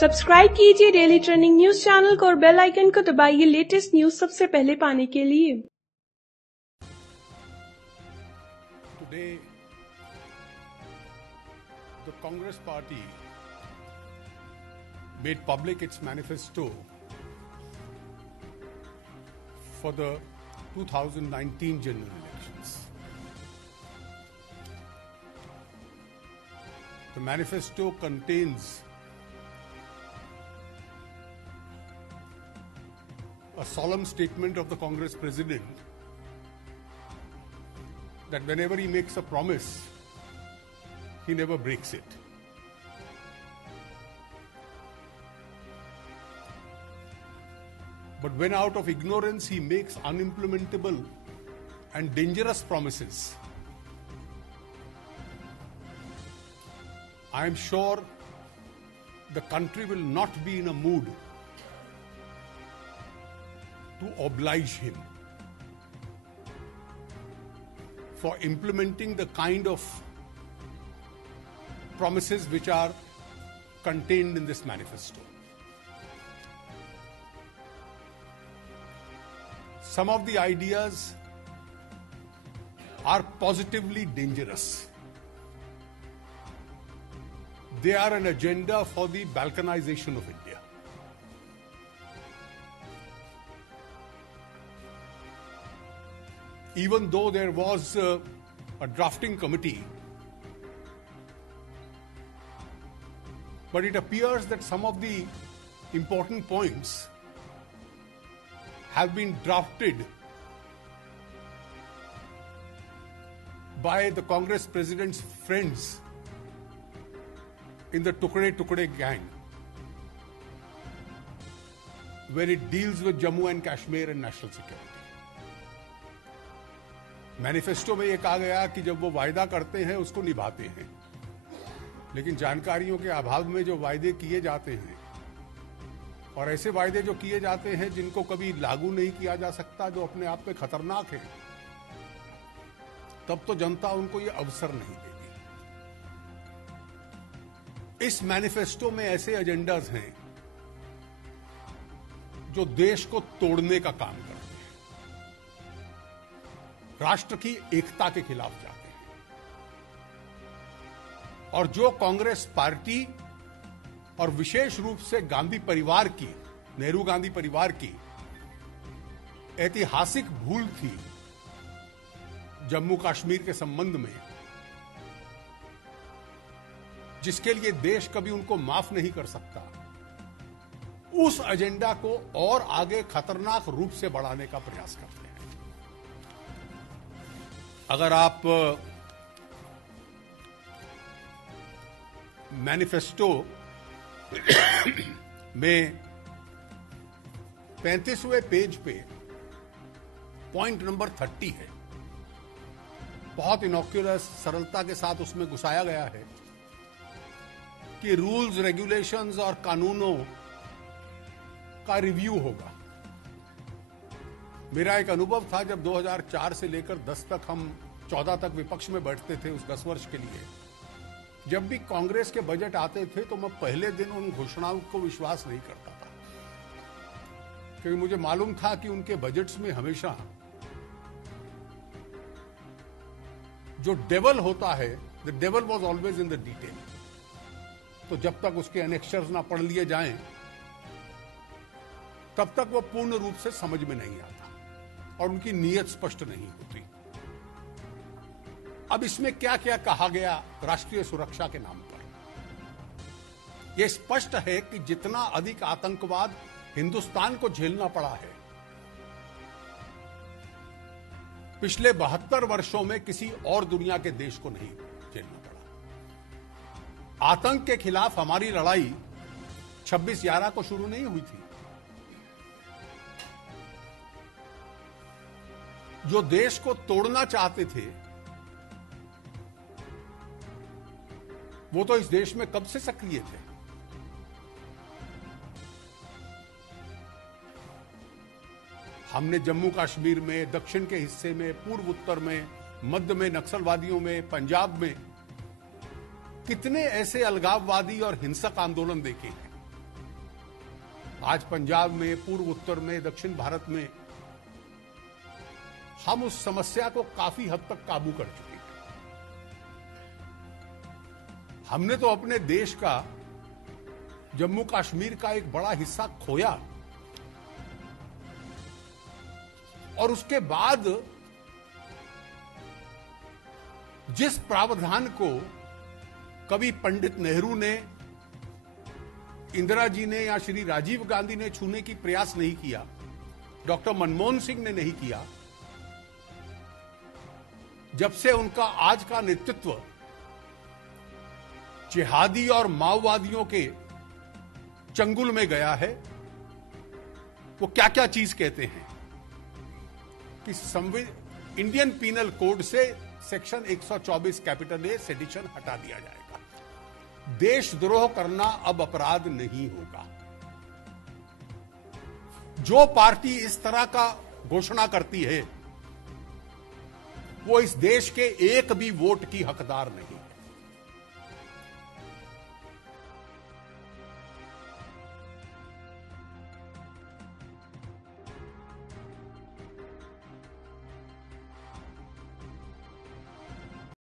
Subscribe कीजिए daily trending news channel को और बेल आइकन को दबाइए लेटेस्ट न्यूज सबसे पहले पाने के लिए। Today, the Congress Party made public its manifesto for the 2019 general elections. The manifesto contains a solemn statement of the Congress President that whenever he makes a promise, he never breaks it. But when out of ignorance he makes unimplementable and dangerous promises, I am sure the country will not be in a mood to oblige him for implementing the kind of promises which are contained in this manifesto. Some of the ideas are positively dangerous. They are an agenda for the balkanization of India. Even though there was a drafting committee, but it appears that some of the important points have been drafted by the Congress President's friends in the Tukde Tukde gang, where it deals with Jammu and Kashmir and national security. Manifesto में ये कहा गया कि जब वो वायदा करते हैं उसको निभाते हैं, लेकिन जानकारियों के अभाव में जो वायदे किए जाते हैं और ऐसे वायदे जो किए जाते हैं जिनको कभी लागू नहीं किया जा सकता, जो अपने आप में खतरनाक है, तब तो जनता उनको ये अवसर नहीं देगी। इस मैनिफेस्टो में ऐसे एजेंडाज हैं जो देश को तोड़ने का काम करते हैं, राष्ट्र की एकता के खिलाफ जाते हैं, और जो कांग्रेस पार्टी और विशेष रूप से गांधी परिवार की, नेहरू गांधी परिवार की ऐतिहासिक भूल थी जम्मू कश्मीर के संबंध में, जिसके लिए देश कभी उनको माफ नहीं कर सकता, उस एजेंडा को और आगे खतरनाक रूप से बढ़ाने का प्रयास करते हैं। अगर आप मैनिफेस्टो में 35वें पेज पे पॉइंट नंबर 30 है, बहुत इनोक्यूलस सरलता के साथ उसमें घुसाया गया है कि रूल्स, रेगुलेशंस और कानूनों का रिव्यू होगा। मेरा एक अनुभव था जब 2004 से लेकर 10 तक, हम 14 तक विपक्ष में बैठते थे उस 10 वर्ष के लिए। जब भी कांग्रेस के बजट आते थे तो मैं पहले दिन उन घोषणाओं को विश्वास नहीं करता था, क्योंकि मुझे मालूम था कि उनके बजट्स में हमेशा जो डेवल होता है, the devil was always in the detail. तो जब तक उसके एनेक्चर्स ना पढ़ लिए जाएं, तब तक वो पूर्ण रूप से समझ में नहीं आता और उनकी नीयत स्पष्ट नहीं होती। अब इसमें क्या क्या कहा गया राष्ट्रीय सुरक्षा के नाम पर, यह स्पष्ट है कि जितना अधिक आतंकवाद हिंदुस्तान को झेलना पड़ा है पिछले 72 वर्षों में, किसी और दुनिया के देश को नहीं झेलना पड़ा। आतंक के खिलाफ हमारी लड़ाई 26/11 को शुरू नहीं हुई थी। जो देश को तोड़ना चाहते थे वो तो इस देश में कब से सक्रिय थे। हमने जम्मू कश्मीर में, दक्षिण के हिस्से में, पूर्व उत्तर में, मध्य में नक्सलवादियों में, पंजाब में कितने ऐसे अलगाववादी और हिंसक आंदोलन देखे हैं आज पंजाब में, पूर्व उत्तर में, दक्षिण भारत में हम उस समस्या को काफी हद तक काबू कर चुके हैं। हमने तो अपने देश का, जम्मू कश्मीर का एक बड़ा हिस्सा खोया और उसके बाद जिस प्रावधान को कभी पंडित नेहरू ने, इंदिरा जी ने या श्री राजीव गांधी ने छूने की प्रयास नहीं किया, डॉक्टर मनमोहन सिंह ने नहीं किया, जब से उनका आज का नेतृत्व जिहादी और माओवादियों के चंगुल में गया है, वो क्या क्या चीज कहते हैं कि इंडियन पीनल कोड से सेक्शन 124 कैपिटल ए सेडिशन हटा दिया जाएगा, देशद्रोह करना अब अपराध नहीं होगा। जो पार्टी इस तरह का घोषणा करती है वो इस देश के एक भी वोट की हकदार नहीं।